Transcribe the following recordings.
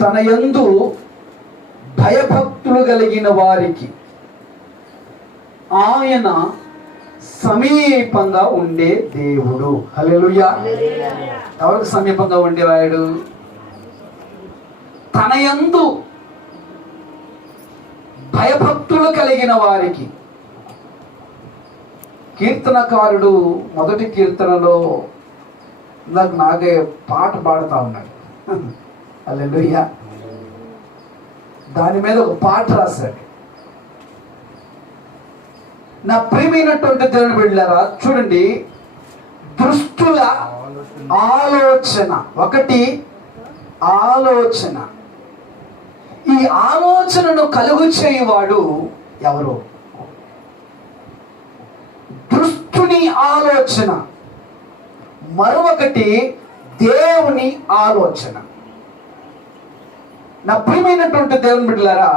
తన యందు భయభక్తులు కలిగిన వారికి ఆయన సమీపంగా ఉండే దేవుడు. హల్లెలూయా. ఎవరికి సమీపంగా ఉండేవాడు? తన యందు భయభక్తులు కలిగిన వారికి. కీర్తనకారుడు మొదటి కీర్తనలో నాగే పాట పాడుతా ఉన్నాడు. హల్లెలూయా. దాని మీద ఒక పాట రాశాడు. నా ప్రియమైనటువంటి దేవుని బిడ్డలారా, చూడండి, దుష్టుల ఆలోచన. ఒకటి ఆలోచన. ఈ ఆలోచనను కలుగు చేయువాడు ఎవరు? దుష్టుని ఆలోచన. మరొకటి దేవుని ఆలోచన. నా ప్రియమైనటువంటి దేవుని బిడ్డలారా,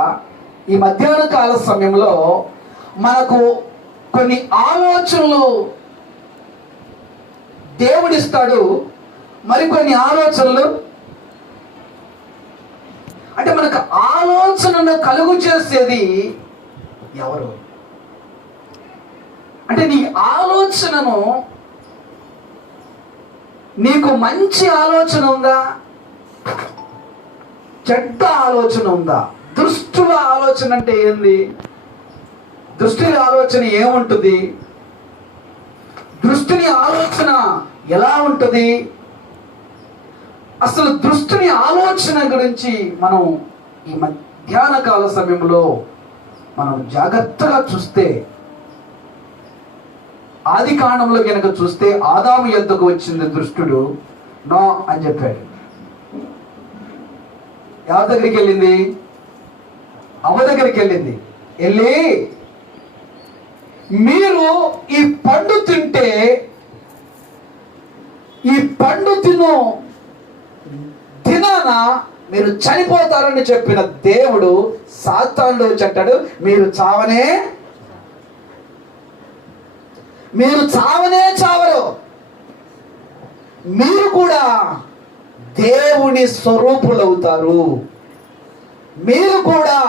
ఈ మధ్యాహ్న కాల సమయంలో మనకు కొన్ని ఆలోచనలు దేవుడిస్తాడు, మరికొన్ని ఆలోచనలు అంటే మనకు ఆలోచనను కలుగు చేసేది ఎవరు? అంటే నీ ఆలోచనను, నీకు మంచి ఆలోచన ఉందా, చెడ్డ ఆలోచన ఉందా? దుష్టుల ఆలోచన అంటే ఏంది? దుష్టుల ఆలోచన ఏముంటుంది? దుష్టుని ఆలోచన ఎలా ఉంటుంది? అసలు దుష్టుని ఆలోచన గురించి మనం ఈ మధ్యాహ్న కాల సమయంలో మనం జాగ్రత్తగా చూస్తే, ఆది కాండంలో కనుక చూస్తే, ఆదాము యొద్దకు వచ్చింది దుష్టుడు. నో అని చెప్పాడు. ఎవరి దగ్గరికి వెళ్ళింది? అవ్వ దగ్గరికి వెళ్ళింది. వెళ్ళి, మీరు ఈ పండు తింటే, ఈ పండు తినానా మీరు చనిపోతారని చెప్పిన దేవుడు సాతానుడు వచ్చి అంటాడు, మీరు చావనే చావరు, మీరు కూడా దేవుని స్వరూపులు అవుతారు, మీరు కూడా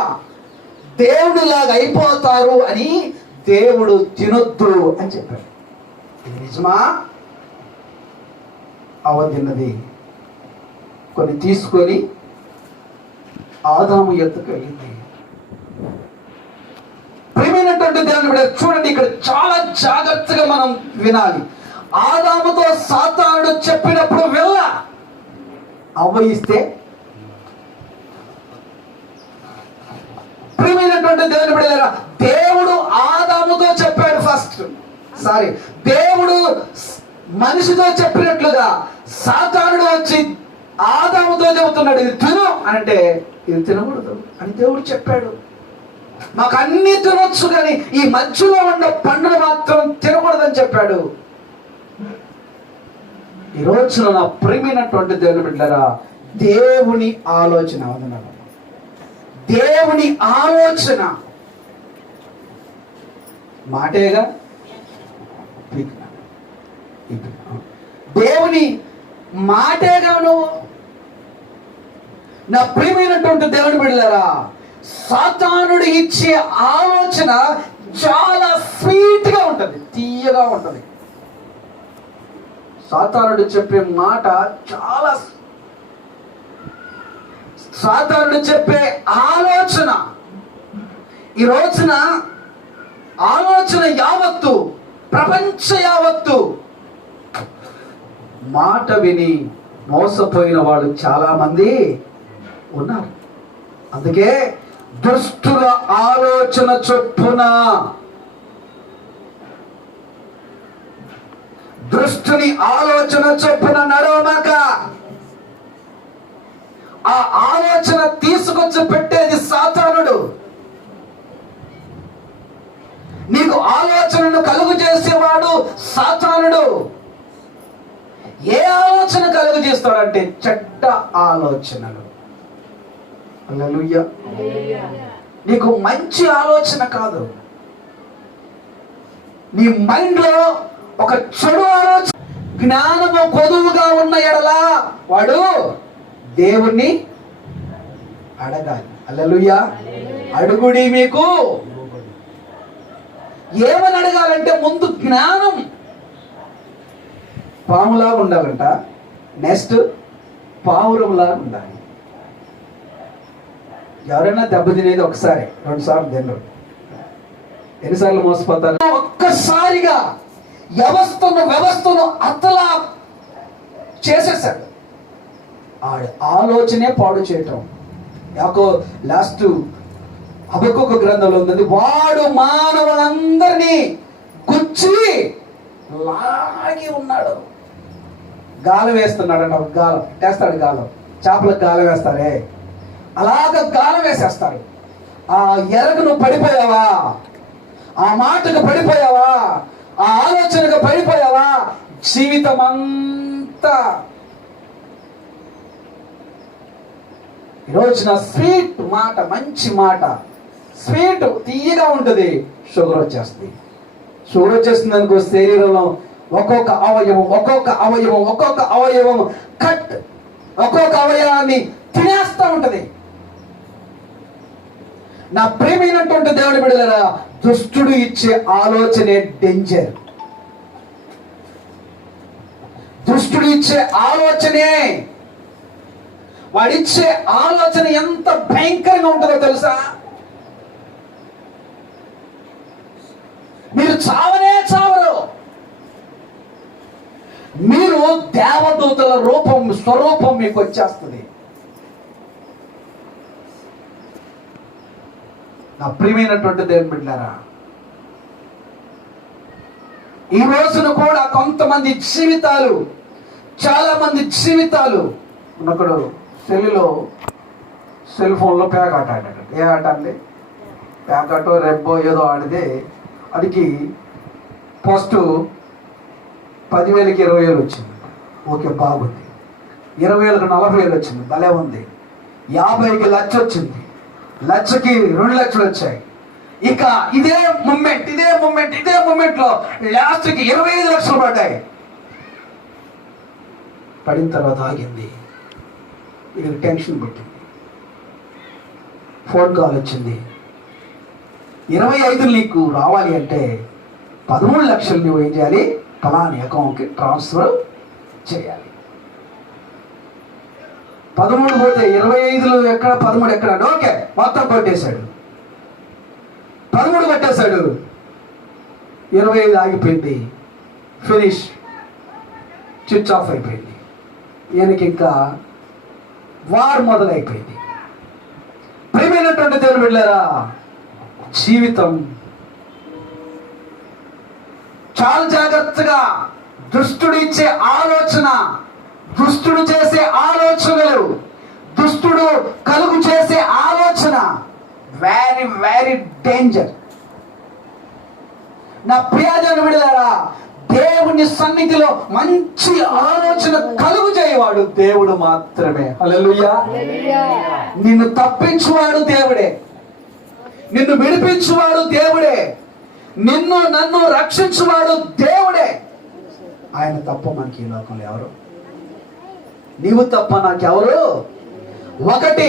దేవుడిలాగా అయిపోతారు అని దేవుడు తినొద్దు అని చెప్పాడు. ఇది నిజమా? అవదిన్నది కొన్ని తీసుకొని ఆదాము ఎత్తుకు వెళ్ళింది. ప్రియమైనటువంటి దేవుని బిడ్డ, చూడండి, ఇక్కడ చాలా జాగ్రత్తగా మనం వినాలి. ఆదాముతో సాతానుడు చెప్పినప్పుడు వెళ్ళ అవ్వ ఇస్తే, ప్రియమైనటువంటి దేవుని బిడ్డ, దేవుడు ఆదాముతో చెప్పాడు ఫస్ట్. దేవుడు మనిషితో చెప్పినట్లుగా సాతానుడు వచ్చి ఆదాముతో చెబుతున్నాడు, ఇది తిను అంటే ఇది తినకూడదు అని దేవుడు చెప్పాడు. మాకు అన్ని తినొచ్చు, కానీ ఈ మధ్యలో ఉన్న పండును మాత్రం తినకూడదని చెప్పాడు. ఈ రోజున నా ప్రియమైనటువంటి దేవుని బిడ్డలారా, దేవుని ఆలోచన, దేవుని ఆలోచన మాటేగా, దేవుని మాటేగా. నువ్వు నా ప్రియమైనటువంటి దేవుని బిడ్డలారా, సాతానుడు ఇచ్చే ఆలోచన చాలా స్వీట్ గా ఉంటది, తీయగా ఉంటది. సాతానుడు చెప్పే మాట చాలా, సాతానుడు చెప్పే ఆలోచన, ఈ రోజున ఆలోచన యావత్తు, ప్రపంచ యావత్తు మాట విని మోసపోయిన వాళ్ళు చాలా మంది ఉన్నారు. అందుకే దుష్టుల ఆలోచన చొప్పున, దుష్టుని ఆలోచన చొప్పున నడవమాక. ఆ ఆలోచన తీసుకొచ్చి పెట్టేది సాతానుడు. నీకు ఆలోచనను కలుగు చేసేవాడు సాతానుడు. ఏ ఆలోచన కలుగు చేస్తాడంటే చెడ్డ ఆలోచనలు. హల్లెలూయా. నీకు మంచి ఆలోచన కాదు, నీ మైండ్ లో ఒక చెడు ఆలోచన. జ్ఞానము కొదువుగా ఉన్న ఎడల వాడు దేవుణ్ణి అడగాలి. హల్లెలూయా. అడుగుడి మీకు ఏమని అడగాలంటే ముందు జ్ఞానం. పాములాగా ఉండాలంట, నెక్స్ట్ పావురంలాగా ఉండాలి. ఎవరైనా దెబ్బతినేది ఒకసారి, 2 సార్లు తినరు. ఎన్నిసార్లు మోసపోతారు? ఒక్కసారిగా వ్యవస్థను అతలా చేసేసాడు. ఆడి ఆలోచనే పాడు చేయటం. లాస్ట్ హబక్కూకు గ్రంథంలో ఉంది, వాడు మానవులందరినీ గుచ్చి లాగి ఉన్నాడు. గాలం వేస్తున్నాడంట. గాలం వేస్తాడు. గాలం చేపలకు గాలం వేస్తారే, అలాగ గాలం వేసేస్తాడు. ఆ ఎరకు నువ్వు పడిపోయావా, ఆ మాటకు పడిపోయావా, ఆ ఆలోచనకు పడిపోయావా, జీవితం అంతా ఈరోజున స్వీట్ మాట, మంచి మాట, స్వీట్ తీయగా ఉంటుంది, షుగర్ వచ్చేస్తుంది. షుగర్ వచ్చేస్తుంది అనుకో, శరీరంలో ఒక్కొక్క అవయవం కట్, ఒక్కొక్క అవయవాన్ని తినేస్తూ ఉంటది. నా ప్రియమైనటువంటి దేవుని బిడ్డలారా, దుష్టుడు ఇచ్చే ఆలోచనే డేంజర్. దుష్టుడు ఇచ్చే ఆలోచనే, వాడిచ్చే ఆలోచన ఎంత భయంకరంగా ఉంటుందో తెలుసా? మీరు చావనే చావరు. మీరు దేవదూతల స్వరూపం మీకు వచ్చేస్తుంది. నా ప్రియమైనటువంటి దేవుని బిడ్డలారా, ఈ రోజున కూడా కొంతమంది జీవితాలు, చాలా మంది జీవితాలు, ఒకడు సెల్ ఫోన్లో పేకాట ఆడాడు. ఏ ఆట అండి? పేకాటో రెబ్బో ఏదో ఆడితే అడికి ఫస్ట్ 10,000కి 20,000 వచ్చింది. ఓకే, బాగుంది. 20,000కి 40,000 వచ్చింది, భలే ఉంది. 50కి 1,00,000 వచ్చింది, 1,00,000కి 2 లక్షలు వచ్చాయి. ఇక ఇదే మూమెంట్ లో లాస్ట్కి 25 లక్షలు పడ్డాయి. పడిన తర్వాత ఆగింది. ఇది టెన్షన్ పెట్టింది. ఫోన్ కాల్ వచ్చింది, 25 నీకు రావాలి అంటే 13 లక్షలు నువ్వు ఏం చేయాలి, ఫలాని అకౌంట్కి ట్రాన్స్ఫర్ చేయాలి. 13 పోతే 25 ఎక్కడ, 13 ఎక్కడ? ఓకే, మొత్తం కొట్టేశాడు. 13 కొట్టేశాడు, 25 ఆగిపోయింది, ఫినిష్, స్విచ్ ఆఫ్ అయిపోయింది. ఈయనకి ఇంకా వార్ మొదలైపోయింది. ప్రియమైనటువంటి దేవుని బిడ్డలారా, జీవితం చాలా జాగ్రత్తగా, దుష్టుడు ఇచ్చే ఆలోచన, దుష్టుడు చేసే ఆలోచనలు, దుష్టుడు కలుగు చేసే ఆలోచన వెరీ వెరీ డేంజర్. నా ప్రియమైన బిడ్డలారా, దేవుని సన్నిధిలో మంచి ఆలోచన కలుగు చేయవాడు దేవుడు మాత్రమే. హల్లెలూయా. నిన్ను తప్పించువాడు దేవుడే, నిన్ను విడిపించువాడు దేవుడే, నిన్ను నన్ను రక్షించువాడు దేవుడే. ఆయన తప్ప మనకి ఈ లోకంలో ఎవరు? నీవు తప్ప నాకెవరు? ఒకటి,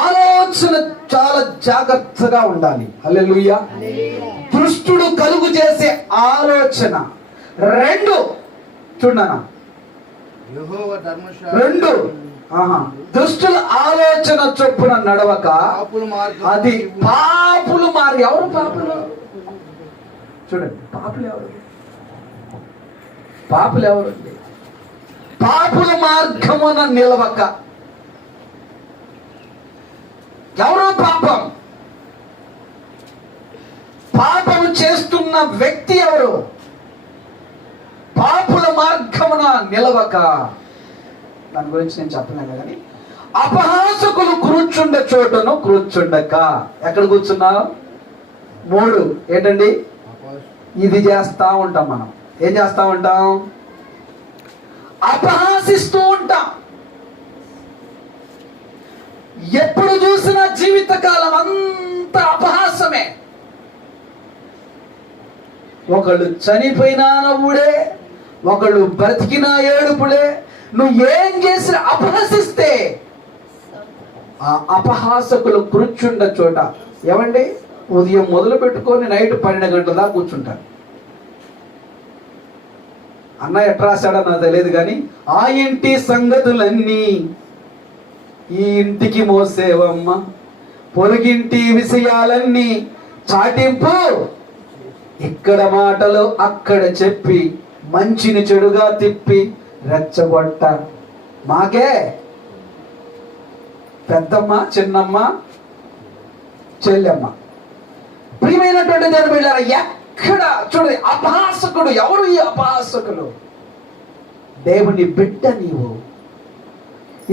ఆలోచన చాలా జాగ్రత్తగా ఉండాలి. హల్లెలూయా. దుష్టుడు కలుగు చేసే ఆలోచన. 2, చూడనా, 2 దుష్టుల ఆలోచన చొప్పున నడవక అది పాపులు మారి. ఎవరు పాపులు? చూడండి, పాపులు ఎవరు? పాపుల మార్గమున నిలవక. ఎవరు పాపం చేస్తున్న వ్యక్తి ఎవరు? పాపుల మార్గమున నిలవక. దాని గురించి నేను చెప్పలేను కానీ, అపహాసకులు కూర్చుండే చోటను కూర్చుండక. ఎక్కడ కూర్చున్నావు? 3 ఏంటండి? ఇది చేస్తా ఉంటాం మనం. ఏం చేస్తా ఉంటాం? అపహాసిస్తూ ఉంటాం. ఎప్పుడు చూసినా జీవితకాలం అంతా అపహాసమే. ఒకళ్ళు చనిపోయినా నవ్వుడే, ఒకళ్ళు బ్రతికినా ఏడుపులే. నువ్వు ఏం చేసినా అపహసిస్తే ఆ అపహాసకులు కూర్చుండ చోట ఏమండి ఉదయం మొదలు పెట్టుకొని నైట్ 12 గంటల దాకా కూర్చుంటారు. అన్న ఎట్లా రాశాడో నాకు తెలియదు కానీ ఆ ఇంటి సంగతులన్నీ ఈ ఇంటికి మోసేవమ్మ, పొరుగింటి విషయాలన్నీ చాటింపు, ఇక్కడ మాటలు అక్కడ చెప్పి మంచిని చెడుగా తిప్పి రెచ్చగొట్ట. మాకే పెద్దమ్మ, చిన్నమ్మ, చెల్లెమ్మ. ప్రియమైనటువంటి దేవుని బిడ్డలారా, ఎక్కడ చూడండి అపహాసకుడు. ఎవరు ఈ అపహాసకులు? దేవుని బిడ్డ నీవు.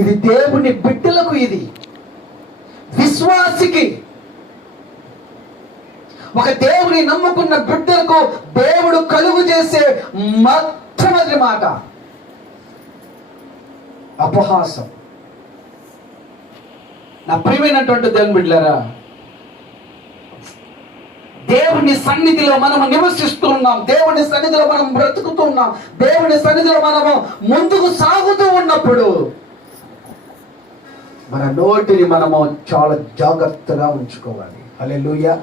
ఇది దేవుని బిడ్డలకు, ఇది విశ్వాసికి, ఒక దేవుని నమ్ముకున్న బిడ్డలకు దేవుడు కలుగు చేసే మొట్టమొదటి మాట అపహాసం. నా ప్రియమైనటువంటి దేవుని బిడ్డలారా, దేవుని సన్నిధిలో మనము నివసిస్తూ ఉన్నాం, దేవుని సన్నిధిలో మనం బ్రతుకుతూ ఉన్నాం, దేవుని సన్నిధిలో మనము ముందుకు సాగుతూ ఉన్నప్పుడు మన నోటిని మనము చాలా జాగ్రత్తగా ఉంచుకోవాలి. హల్లెలూయా.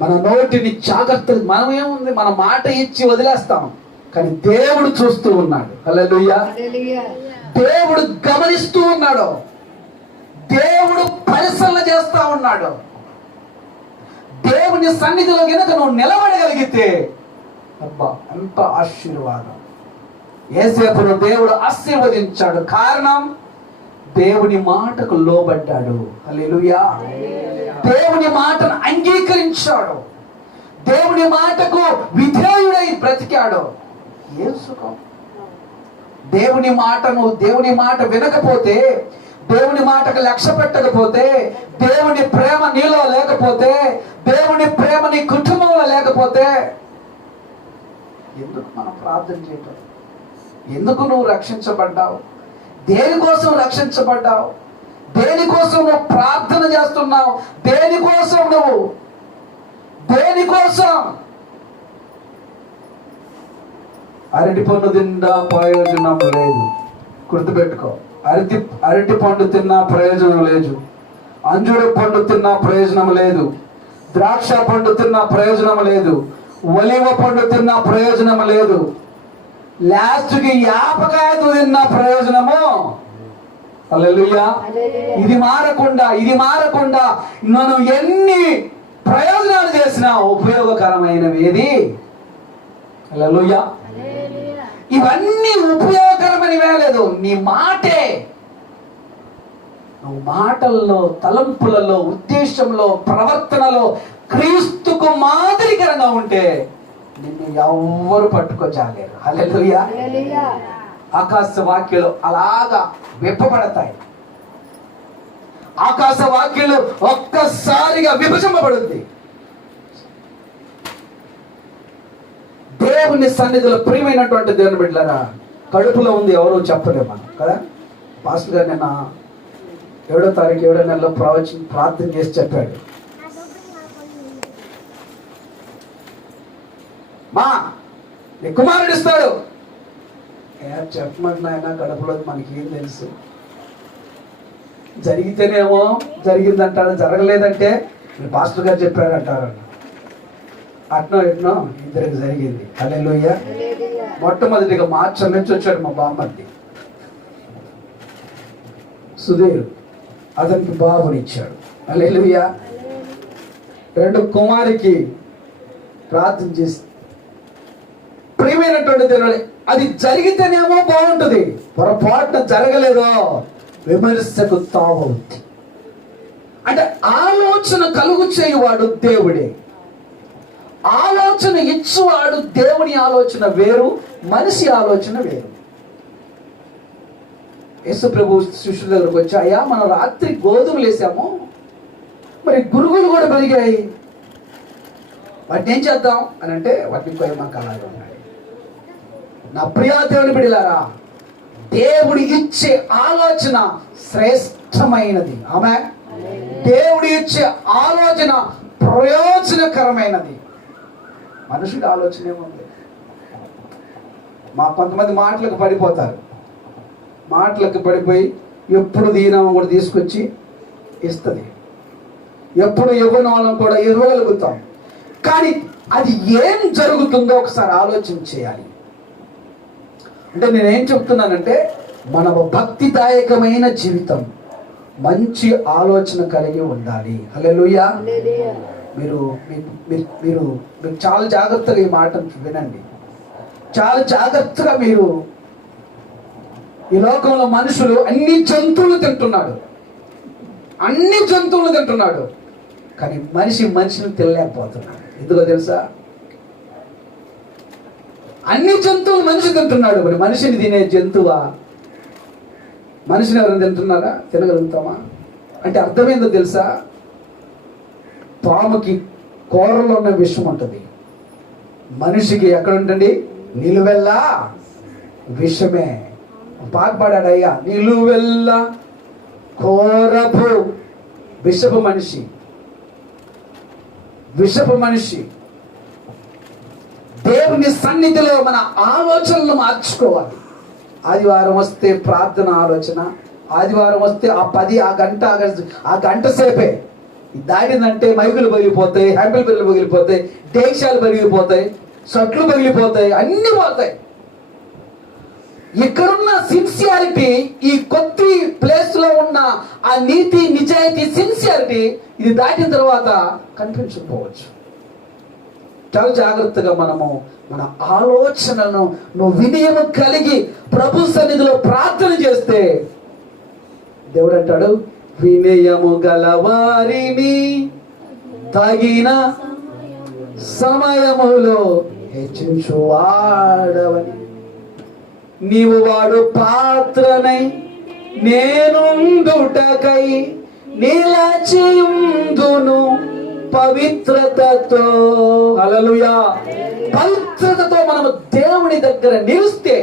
మన నోటిని జాగ్రత్తగా, మనం ఏముంది మన మాట ఇచ్చి వదిలేస్తాం, కానీ దేవుడు చూస్తూ ఉన్నాడు. హల్లెలూయా. దేవుడు గమనిస్తూ ఉన్నాడు, దేవుడు పరిశీలన చేస్తా ఉన్నాడు. దేవుని సన్నిధిలో గనుక నువ్వు నిలబడగలిగితే అబ్బా ఎంత ఆశీర్వాదం. యేసేపును దేవుడు ఆశీర్వదించాడు. కారణం దేవుని మాటకు లోబడ్డాడు. హల్లెలూయా. దేవుని మాటను అంగీకరించాడు, దేవుని మాటకు విధేయుడై బ్రతికాడు. ఏం సుఖం! దేవుని మాట వినకపోతే, దేవుని మాటకు లక్ష్య పెట్టకపోతే, దేవుని ప్రేమ నీలో లేకపోతే, దేవుని ప్రేమ నీ కుటుంబంలో లేకపోతే ఎందుకు మనం ప్రార్థన చేయటం? ఎందుకు నువ్వు రక్షించబడ్డావు? దేనికోసం రక్షించబడ్డావు? దేనికోసం నువ్వు ప్రార్థన చేస్తున్నావు? దేనికోసం అరటి పండు తిన్నా ప్రయోజనం లేదు. గుర్తుపెట్టుకో, అరటి పండు తిన్నా ప్రయోజనం లేదు, అంజూర పండు తిన్నా ప్రయోజనం లేదు, ద్రాక్ష పండు తిన్నా ప్రయోజనం లేదు, ఒలివ పండు తిన్నా ప్రయోజనం లేదు, లాస్ట్కి యాపకాయ తిన్నా ప్రయోజనము. హల్లెలూయా. ఇది మారకుండా మనం ఎన్ని ప్రయోజనాలు చేసినా ఉపయోగకరమైనవి ఏది? హల్లెలూయా. ఇవన్నీ ఉపయోగకరమైనవే లేదు, నీ మాటే. నువ్వు మాటల్లో, తలంపులలో, ఉద్దేశంలో, ప్రవర్తనలో క్రీస్తుకు మాదిరికరంగా ఉంటే నిన్ను ఎవ్వరు పట్టుకోజాలేరు. హల్లెలూయా. ఆకాశ వాక్యాలు అలాగా విప్పబడతాయి. ఆకాశ వాక్యాలు ఒక్కసారిగా విభజింపబడుద్ది. దేవుని సన్నిధిలో ప్రియమైనటువంటి దేవుని బిడ్డలారా, కడుపులో ఉంది ఎవరు చెప్పలేము మనం కదా. పాస్టర్ గారు నిన్న 7వ తారీఖు 7వ నెలలో ప్రార్థన చేసి చెప్పాడు, మా నీ కుమారుడు ఇస్తాడు. చెప్పమంటే ఆయన కడుపులో మనకి ఏం తెలుసు? జరిగితేనేమో జరిగిందంటాడు, జరగలేదంటే పాస్టర్ గారు చెప్పారు అంటారు. అట్నో ఎట్నో ఇద్దరికి జరిగింది. హల్లెలూయా. మొట్టమొదటిగా మార్చి నుంచి వచ్చాడు మా బామ్మర్ది సుధీర్, అతనికి బాబునిచ్చాడు. హల్లెలూయా. 2 కుమారికి ప్రార్థన చేసి ప్రియమైనటువంటి దేవుడు, అది జరిగితేనేమో బాగుంటుంది, పొరపాటున జరగలేదో విమర్శకు తావవుద్ది. అంటే ఆలోచన కలుగు చేయువాడు దేవుడే, ఆలోచన ఇచ్చువాడు. దేవుని ఆలోచన వేరు, మనిషి ఆలోచన వేరు. యేసు ప్రభు శిష్యుల దగ్గరకు వచ్చి, అయ్యా మనం రాత్రి గోధుమలు వేసాము, మరి గురుగులు కూడా పెరిగాయి, వాటిని ఏం చేద్దాం అని అంటే, వాటిని కొయ్యమాక అలాగే ఉన్నాయి. నా ప్రియా దేవుని బిడ్డలారా, దేవుడు ఇచ్చే ఆలోచన శ్రేష్టమైనది. ఆమె దేవుడు ఇచ్చే ఆలోచన ప్రయోజనకరమైనది. మనుషుడి ఆలోచన ఏముంది? కొంతమంది మాటలకు పడిపోతారు. మాటలకు పడిపోయి ఎప్పుడు దీనామం కూడా తీసుకొచ్చి ఇస్తుంది, ఎప్పుడు ఇవ్వని వాళ్ళం కూడా ఇవ్వగలుగుతాం. కానీ అది ఏం జరుగుతుందో ఒకసారి ఆలోచన చేయాలి. అంటే నేనేం చెప్తున్నానంటే, మన భక్తిదాయకమైన జీవితం మంచి ఆలోచన కలిగి ఉండాలి. హల్లెలూయా. మీరు మీరు చాలా జాగ్రత్తగా ఈ మాట వినండి. చాలా జాగ్రత్తగా మీరు, ఈ లోకంలో మనుషులు అన్ని జంతువులు తింటున్నాడు, అన్ని జంతువులు తింటున్నాడు, కానీ మనిషిని తినలేకపోతున్నాడు. ఎందుకో తెలుసా? అన్ని జంతువులు మనిషి తింటున్నాడు, మరి మనిషిని తినే జంతువా? మనిషిని ఎవరైనా తింటున్నారా? తినగలుగుతామా? అంటే అర్థమైందో తెలుసా? పాముకి కూరలో ఉన్న విషం ఉంటుంది, మనిషికి ఎక్కడ ఉంటుంది? నిలువెల్లా విషమే. పాట పాడాడు అయ్యా, నిలువెల్లా కోరపు విషపు మనిషి, విషపు మనిషి. దేవుని సన్నిధిలో మన ఆలోచనలు మార్చుకోవాలి. ఆదివారం వస్తే ప్రార్థన ఆలోచన, ఆదివారం వస్తే ఆ గంట సేపే దాడిందంటే మైకులు పగిలిపోతాయి, హ్యాంపిల్ పిల్లలు పగిలిపోతాయి, దేశాలు పగిలిపోతాయి, షట్లు పగిలిపోతాయి, అన్నీ పోతాయి. ఇక్కడున్న సిన్సియారిటీ, ఈ కొద్ది ప్లేస్ లో ఉన్న ఆ నీతి నిజాయితీ సిన్సియారిటీ, ఇది దాటిన తర్వాత కనిపించకపోవచ్చు. చాలా జాగ్రత్తగా మనము మన ఆలోచనలను వినయము కలిగి ప్రభు సన్నిధిలో ప్రార్థన చేస్తే దేవుడు అంటాడు, వినయము గలవారిని తగిన సమయములో హెచ్చించువాడవని, నీవు వాడు పాత్రనై నేనుండుటకై నిలచియుందును పవిత్రతతో. హల్లెలూయా. పవిత్రతతో మనము దేవుని దగ్గర నిలిస్తే,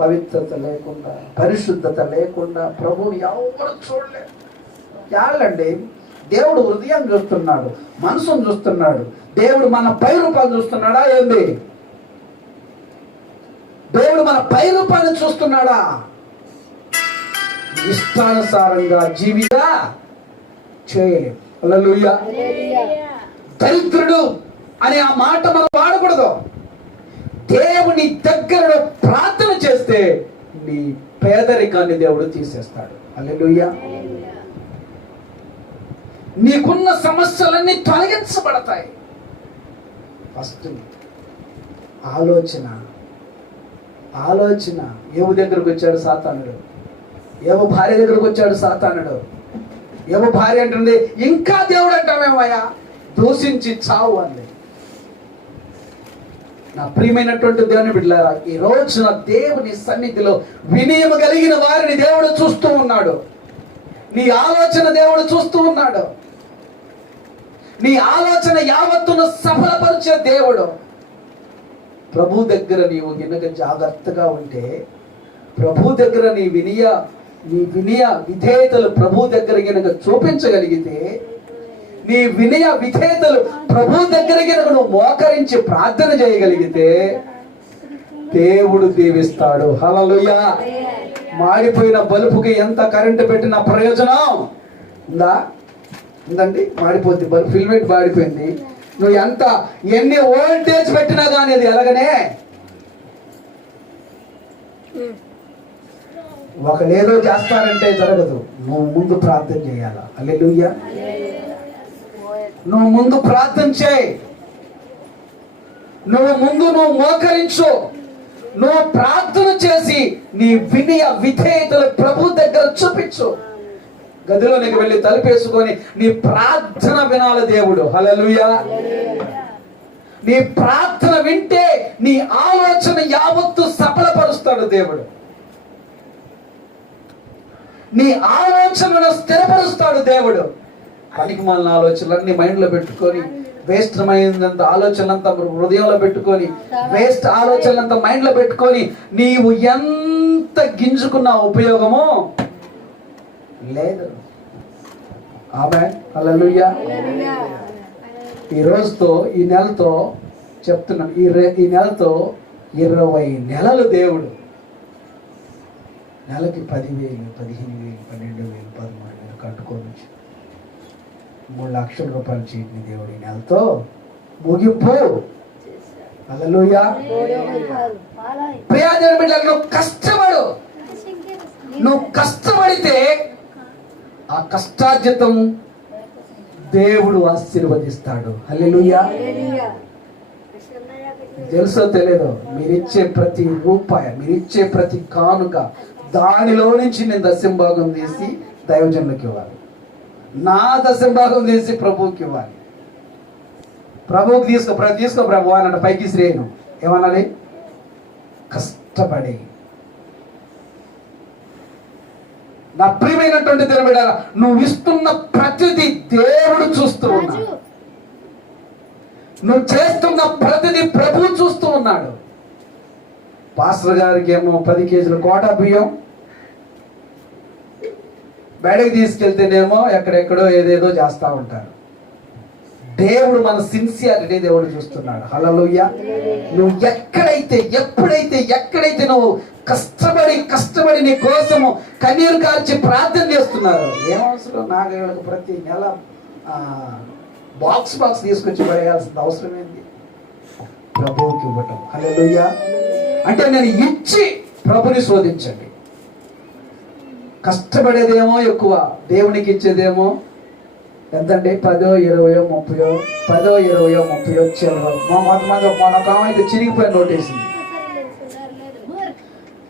పవిత్రత లేకుండా, పరిశుద్ధత లేకుండా ప్రభువుని ఎవరు చూడలేరు. యాళ్ళండి, దేవుడు హృదయం చూస్తున్నాడు, మనసును చూస్తున్నాడు. దేవుడు మన పై రూపాన్ని చూస్తున్నాడా ఏంది? దేవుడు మన పై రూపాన్ని చూస్తున్నాడా? ఇష్టానుసారంగా జీవిగా చేయలేం. హల్లెలూయా. దరిద్రుడు అనే ఆ మాట మనం వాడకూడదు. దేవుని దగ్గర ప్రార్థన చేస్తే నీ పేదరికాన్ని దేవుడు తీసేస్తాడు. హల్లెలూయా. నీకున్న సమస్యలన్నీ తొలగించబడతాయి. ఫస్ట్ ఆలోచన. ఏవు దగ్గరకు వచ్చాడు సాతానుడు, ఏవో భార్య దగ్గరకు వచ్చాడు సాతానుడు. ఏవో భార్య అంటుంది, ఇంకా దేవుడు అంటామేమయ్యా, దూషించి చావు అంది. నా ప్రియమైనటువంటి దేవుని బిడ్డలారా, ఈ రోజున దేవుని సన్నిధిలో వినయము కలిగిన వారిని దేవుడు చూస్తూ ఉన్నాడు. నీ ఆలోచన దేవుడు చూస్తూ ఉన్నాడు. నీ ఆలోచన యావత్తును సఫలపరిచే దేవుడు. ప్రభు దగ్గర నీవు గినక జాగ్రత్తగా ఉంటే, ప్రభు దగ్గర నీ వినయ విధేయతలు ప్రభు దగ్గర గినక చూపించగలిగితే, నీ వినయ విధేయతలు ప్రభు దగ్గర గినక నువ్వు మోకరించి ప్రార్థన చేయగలిగితే దేవుడు దీవిస్తాడు. హల్లెలూయా. మాడిపోయిన బల్బుకి ఎంత కరెంటు పెట్టిన ప్రయోజనం ఉందా? ఉందండి. మాడిపోద్ది బల్బు, ఫిల్మెంట్ మాడిపోయింది. నువ్వు ఎన్ని వోల్టేజ్ పెట్టినా కానీ అది ఎలాగనే. ఒకళ్ళేదో చేస్తారంటే జరగదు. నువ్వు ముందు ప్రార్థన చేయాలా. హల్లెలూయా. నువ్వు ముందు ప్రార్థన చేయి. నువ్వు మోకరించు. నువ్వు ప్రార్థన చేసి నీ వినయ విధేయతలు ప్రభు దగ్గర చూపించు. గదిలోనికి వెళ్ళి తలుపేసుకొని నీ ప్రార్థన వినాలి దేవుడు. హల్లెలూయా. నీ ప్రార్థన వింటే నీ ఆలోచన యావత్తు సఫలపరుస్తాడు దేవుడు. నీ ఆలోచనను స్థిరపరుస్తాడు దేవుడు. పనికి మాలిన ఆలోచనలన్నీ మైండ్లో పెట్టుకొని, వేస్ట్ మైందంత ఆలోచనలంతా హృదయంలో పెట్టుకొని, వేస్ట్ ఆలోచనలంతా మైండ్లో పెట్టుకొని నీవు ఎంత గింజుకున్న ఉపయోగమో లేదు. ఆమేన్. హల్లెలూయా. ఈ రోజుతో, ఈ నెలతో చెప్తున్నాను, ఈ నెలతో 20 నెలలు దేవుడు నెలకి 10,000, 15,000, 12,000, 13,000 కట్టుకొని 3 లక్షల రూపాయలు చీటిని దేవుడి నెలతో ముగింపు. హల్లెలూయా. ప్రియా దేవుని బిడ్డలు, నువ్వు కష్టపడు. నువ్వు కష్టపడితే ఆ కష్టార్జితం దేవుడు ఆశీర్వదిస్తాడు. హల్లెలూయా. తెలుసో తెలియదో, మీరిచ్చే ప్రతి రూపాయి, మీరిచ్చే ప్రతి కానుక, దానిలో నుంచి నేను దశంభాగం తీసి దైవజనులకు ఇవ్వాలి. నా దశంభాగం తీసి ప్రభువుకి ఇవ్వాలి. ప్రభువుకి తీసుకో ప్రభు అన్నట్టు పైకి శ్రేణు ఏమనాలి? కష్టపడి. నా ప్రియమైనటువంటి దేవుని బిడ్డలారా, నువ్వు ఇస్తున్న ప్రతిదీ దేవుడు చూస్తూ ఉన్నాడు. నువ్వు చేస్తున్న ప్రతిదీ ప్రభువు చూస్తూ ఉన్నాడు. పాస్టర్ గారికి ఏమో 10 కేజీల కోట బియ్యం బయటకు తీసుకెళ్తేనేమో ఎక్కడెక్కడో ఏదేదో చేస్తూ ఉంటారు. దేవుడు మన సిన్సియారిటీ దేవుడు చూస్తున్నాడు. హల్లెలూయా. నువ్వు ఎక్కడైతే నువ్వు కష్టపడి నీ కోసము కన్నీరు కార్చి ప్రార్థన చేస్తున్నారు. ఏమవసరం? నాగేళ్ళకు ప్రతి నెల బాక్స్ తీసుకొచ్చి పడేయాల్సిన అవసరం ఏంటి? ప్రభువుకి ఇవ్వటం. హల్లెలూయా. అంటే నేను ఇచ్చి ప్రభుని శోధించండి. కష్టపడేదేమో ఎక్కువ, దేవునికి ఇచ్చేదేమో ఎంతండి? 10, 20, 30, 10, 20, 30 వచ్చేవారు. మన కామైతే చిరిగిపోయిన నోటేసింది.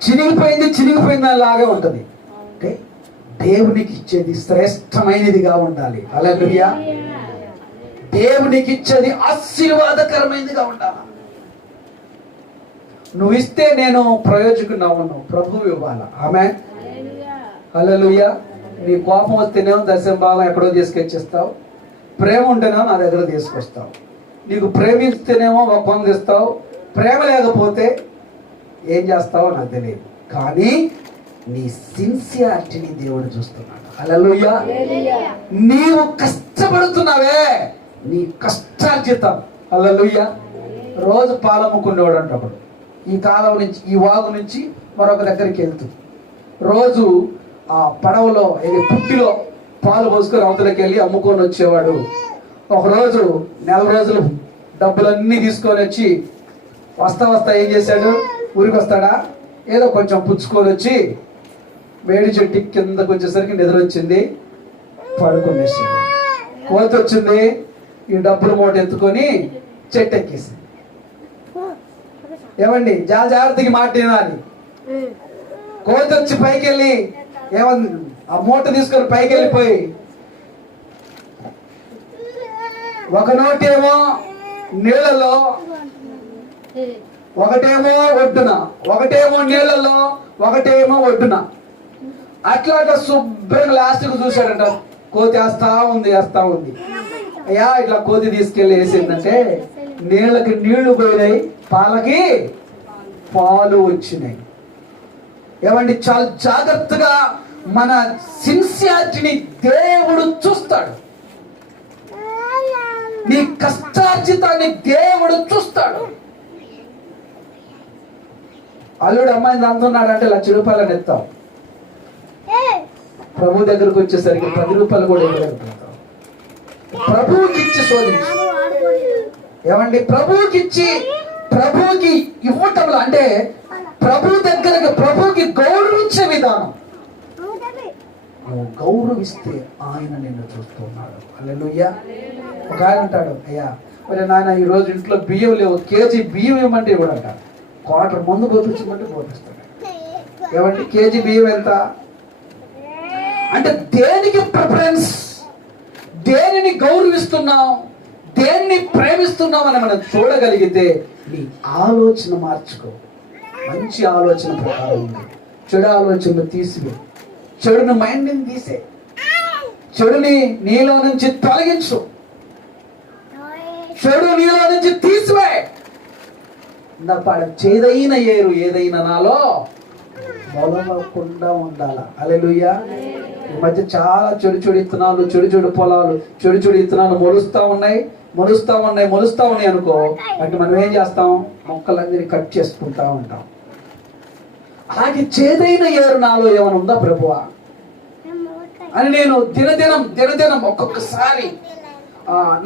చిరిగిపోయింది అలాగే ఉంటుంది. అంటే దేవునికి ఇచ్చేది శ్రేష్టమైనదిగా ఉండాలి. హల్లెలూయా. దేవునికి ఇచ్చేది ఆశీర్వాదకరమైనదిగా ఉండాలి. నువ్వు ఇస్తే నేను ప్రయోజకున్నావును, ప్రభువు ఇవ్వాలా. ఆమేన్. హల్లెలూయా. నీ కోపం వస్తేనేమో దశంభాగం ఎక్కడో తీసుకొచ్చేస్తావు. ప్రేమ ఉంటేనేమో నా దగ్గర తీసుకొస్తావు. నీకు ప్రేమిస్తేనేమో ఒక వంద ఇస్తావు. ప్రేమ లేకపోతే ఏం చేస్తావో నాకు తెలియదు. కానీ నీ సిన్సియారిటీని దేవుడు చూస్తున్నాడు. హల్లెలూయా. నీవు కష్టపడుతున్నావే, నీ కష్టార్జితం. హల్లెలూయా. రోజు పాలమ్ముకునేవాడు అంట ఒకడు. ఈ కాలం నుంచి, ఈ వాగు నుంచి మరొక దగ్గరికి వెళ్తుంది. రోజు ఆ పడవలో పుట్టిలో పాలు పోసుకొని అవతలకి వెళ్ళి అమ్ముకొని వచ్చేవాడు. ఒకరోజు 4 రోజులు డబ్బులన్నీ తీసుకొని వచ్చి వస్తా ఏం చేశాడు? ఊరికి వస్తాడా, ఏదో కొంచెం పుచ్చుకొని వచ్చి వేడి చెట్టు కిందకు వచ్చేసరికి నిద్ర వచ్చింది, పడుకునేసాడు. కోత వచ్చింది, ఈ డబ్బుల మూట ఎత్తుకొని చెట్టు ఎక్కేసింది. ఏమండి, జాగ్రత్తకి మాట వినాలి. కోత వచ్చి పైకి వెళ్ళి ఏమంది, ఆ మూట తీసుకొని పైకి వెళ్ళిపోయి ఒక నోటేమో నీళ్ళలో, ఒకటేమో ఒడ్డున, ఒకటేమో నీళ్ళలో, ఒకటేమో ఒడ్డున. అట్లా శుభ్రంగా లాస్ట్కి చూశాడంట. కోతి వేస్తా ఉంది. అయ్యా ఇట్లా కోతి తీసుకెళ్ళి వేసిందంటే నీళ్ళకి నీళ్లు పోయినాయి, పాలకి పాలు వచ్చినాయి. ఏమండి, చాలా జాగ్రత్తగా మన సిన్సియారిటీని దేవుడు చూస్తాడు. నీ కష్టార్జితాన్ని దేవుడు చూస్తాడు. అల్లుడు అమ్మాయిని అందున్నాడంటే 1,00,000 రూపాయలని ఎత్తావు. ప్రభు దగ్గరకు వచ్చేసరికి 10 రూపాయలు కూడా ఇవ్వలేకపోతావు. ప్రభువుకి ఇచ్చి శోధించు. ఏమండి, ప్రభువుకి ఇవ్వటంలో అంటే ప్రభువుకి గౌరవించే విధానం. నువ్వు గౌరవిస్తే ఆయన నిన్ను చూస్తున్నాడు. హల్లెలూయా. ఒక ఆయన అంటాడు, అయ్యా మరి నాయన ఈరోజు ఇంట్లో బియ్యం లేవు, కేజీ బియ్యం ఇవ్వమంటే ఇవ్వడంట. క్వార్టర్ మందు పోపించమంటే పోపిస్తాడు. ఏమంటే కేజీ బియ్యం ఎంత అంటే దేనికి ప్రిఫరెన్స్, దేనిని గౌరవిస్తున్నావు, దేన్ని ప్రేమిస్తున్నావు అని మనం చూడగలిగితే నీ ఆలోచన మార్చుకో. మంచి ఆలోచన ప్రకారం ఉంది. చెడు ఆలోచనలు తీసివే. చెడుని మైండ్ని తీసే. చెడుని నీలో నుంచి తొలగించు. చెడు నీలో నుంచి తీసివే. చేదైన ఏరు ఏదైనా నాలో మొలవకుండా ఉండాల. హల్లెలూయా. ఈ మధ్య చాలా చెడు ఇత్తనాలు, చెడు పొలాలు, చెడు ఇత్తనాలు మొలుస్తా ఉన్నాయి అనుకో. అంటే మనం ఏం చేస్తాం? మొక్కలన్నీ కట్ చేసుకుంటా ఉంటాం. ఆగి చేదైన ఏరు నాలో ఏమైనా ఉందా ప్రభువా అని నేను దినదినం ఒక్కొక్కసారి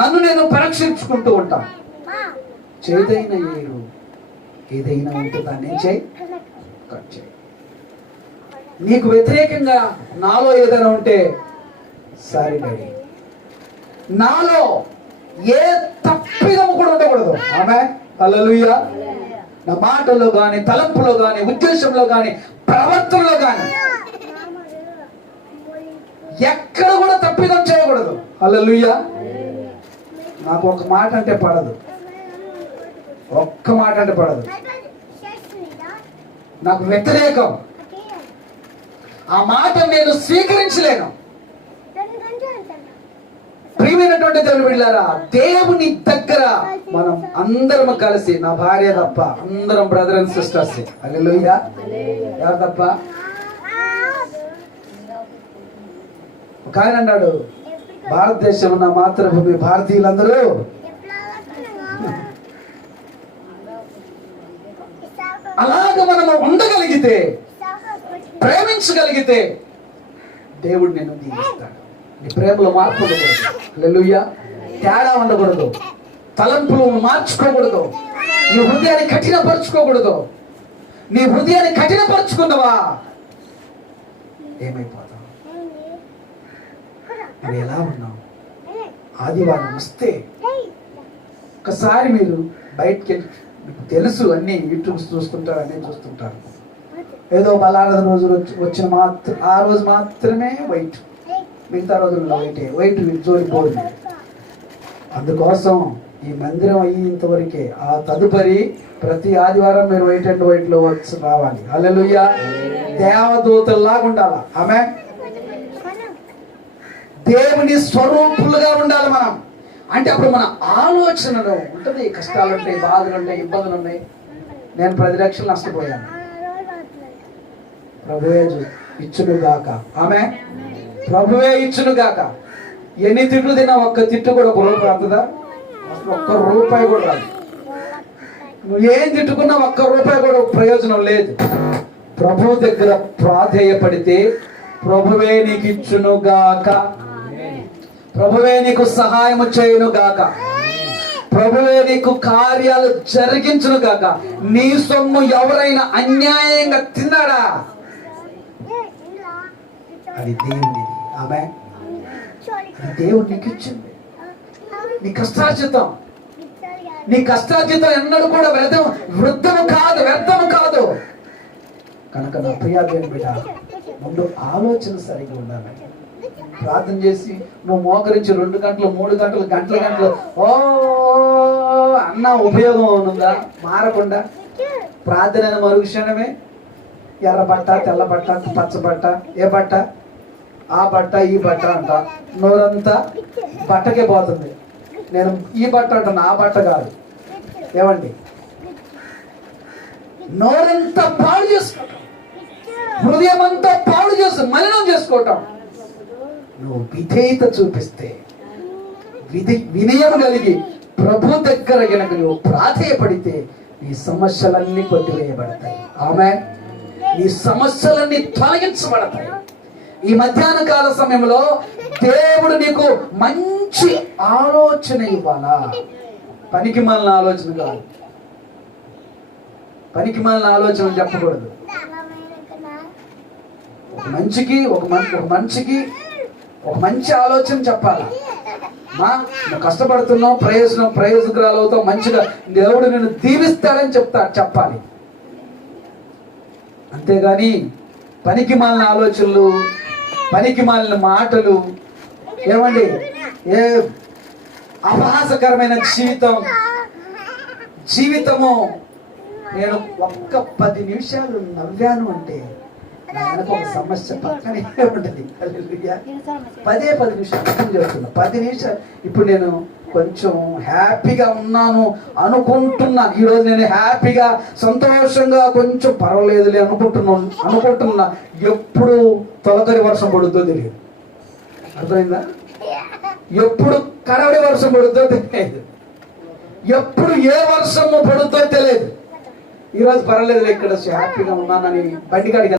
నన్ను నేను పరీక్షించుకుంటూ ఉంటాను. చేదైన ఏరు ఏదైనా ఉంటే దాన్ని ఏం చేయి, కట్ చేయి. నీకు వ్యతిరేకంగా నాలో ఏదైనా ఉంటే సారీ డాడీ, నాలో ఏ తప్పిదము కూడా ఉండకూడదు. ఆమేన్, హల్లెలూయా. నా మాటలో కానీ, తలంపులో కానీ, ఉద్దేశంలో కానీ, ప్రవర్తనలో కానీ ఎక్కడ కూడా తప్పిదం చేయకూడదు. హల్లెలూయా. నాకు ఒక మాట అంటే పడదు, ఒక్క మాట అంటే పడదు, నాకు వ్యతిరేకం. ఆ మాట నేను స్వీకరించలేను. ప్రియమైనటువంటి దేవుని బిడ్డలారా, దేవుని దగ్గర మనం అందరం కలిసి, నా భార్య తప్ప అందరం బ్రదర్ అండ్ సిస్టర్స్. హల్లెలూయా. ఎవరు తప్ప? ఒక ఆయన అన్నాడు, భారతదేశం ఉన్న మాతృభూమి భారతీయులందరూ అలాగ మనము ఉండగలిగితే, ప్రేమించగలిగితే దేవుడు నేను దీవిస్తాడు. నీ ప్రేమలో మార్పు ఉండకూడదు. హల్లెలూయా. తేడా ఉండకూడదు, తలంపులు మార్చుకోకూడదు, నీ హృదయాన్ని కఠినపరుచుకోకూడదు. నీ హృదయాన్ని కఠినపరుచుకున్నవా ఏమైపోతావు? నువ్వు ఎలా ఉన్నావు? ఆదివారం వస్తే ఒకసారి మీరు బయటికి వెళ్ళి, మీకు తెలుసు అన్ని యూట్యూబ్స్ చూస్తుంటారు, అన్నీ చూస్తుంటారు. ఏదో బలారద రోజు వచ్చిన ఆ రోజు మాత్రమే వైట్, మిగతా రోజుల్లో వైట్ జోలిపోదు. అందుకోసం ఈ మందిరం అయ్యేంతవరకే, ఆ తదుపరి ప్రతి ఆదివారం మీరు వైట్ అండ్ వైట్ లో వచ్చి రావాలి. హల్లెలూయా. దేవదూతల్లాగా ఉండాలి. ఆమేన్. దేవుని స్వరూపులుగా ఉండాలి మనం. అంటే అప్పుడు మన ఆలోచనలో ఉంటుంది, కష్టాలు ఉంటాయి, బాధలు ఉంటాయి, ఇబ్బందులు ఉన్నాయి. నేను 10 లక్షలు నష్టపోయాను, ప్రభువే ఇచ్చును గాక. ఆమేన్. ప్రభువే ఇచ్చును గాక. ఎన్ని తిట్లు తిన్నా ఒక్క తిట్టు కూడా ఒక రూపాయి అవుతుందా? ఒక్క రూపాయి కూడా రాదు. నువ్వు ఏం తిట్టుకున్నా ఒక్క రూపాయి కూడా ప్రయోజనం లేదు. ప్రభు దగ్గర ప్రాధేయపడితే ప్రభువే నీకు ఇచ్చును గాక, ప్రభువే నీకు సహాయము చేయును గాక, ప్రభువే నీకు కార్యాలు జరిగించును గాక. నీ సొమ్ము ఎవరైనా అన్యాయంగా తిన్నాడా? అది దేవునిది. ఆమేన్. దేవుడు నీకు ఇచ్చింది. నీ కష్టార్జితం, నీ కష్టార్జితం ఎన్నడూ కూడా వృద్ధము కాదు, వ్యర్థము కాదు. కనుక నా ప్రియ దేవుని బిడ్డ, ముందు ఆలోచన సరిగ్గా ఉండాలి. ప్రార్థన చేసి నువ్వు మోకరించి 2 గంటలు 3 గంటలు గంటలు ఓ అన్న ఉపయోగం ఉందా? మారకుండా ప్రార్థన మరుగు క్షణమే ఎర్ర బట్ట, తెల్ల బట్ట, పచ్చ బట్ట, ఏ బట్ట, ఆ బట్ట, ఈ బట్ట అంట. నోరంతా బట్టకే పోతుంది. నేను ఈ బట్ట అంటాను, ఆ బట్ట కాదు. ఏమండి? నోరంతా పాడు చేసుకోవటం, హృదయం అంతా పాడు చేస్తూ మలినం చేసుకోవటం. నువ్వు విధేయత చూపిస్తే, వినయం కలిగి ప్రభు దగ్గర గనక నువ్వు ప్రాధేయపడితే నీ సమస్యలన్నీ కొట్టివేయబడతాయి. ఆమేన్. నీ సమస్యలన్నీ తొలగించబడతాయి. ఈ మధ్యాహ్న కాల సమయంలో దేవుడు నీకు మంచి ఆలోచన ఇవ్వాలా? పనికి మాలిన ఆలోచన కాదు. పనికి మాలిన ఆలోచన చెప్పకూడదు. ఒక మనిషికి ఒక మంచి ఆలోచన చెప్పాలా? నువ్వు కష్టపడుతున్నావు, ప్రయోజకురాలు అవుతావు, మంచిగా దేవుడు నిన్ను దీవిస్తాడని చెప్పాలి. అంతేగాని పనికి మాలిన ఆలోచనలు, పనికి మాలిన మాటలు, ఏమండి, ఏ అపహాసకరమైన జీవితము. నేను ఒక్క 10 నిమిషాలు నవ్వాను అంటే వెనక ఒక సమస్య పక్కనే ఉంటుంది. 10 నిమిషాలు చెప్తున్నా. 10 నిమిషాలు. ఇప్పుడు నేను కొంచెం హ్యాపీగా ఉన్నాను అనుకుంటున్నాను. ఈరోజు నేను హ్యాపీగా, సంతోషంగా, కొంచెం పర్వాలేదులే అనుకుంటున్నా. ఎప్పుడు తొలకరి వర్షం పడుద్దో తెలియదు. అర్థమైందా? ఎప్పుడు కడవడి వర్షం పడుద్దో తెలియదు. ఎప్పుడు ఏ వర్షము పడుద్దో తెలియదు. ఈరోజు పర్వాలేదు, ఇక్కడ హ్యాపీగా ఉన్నానని బండి కాడికి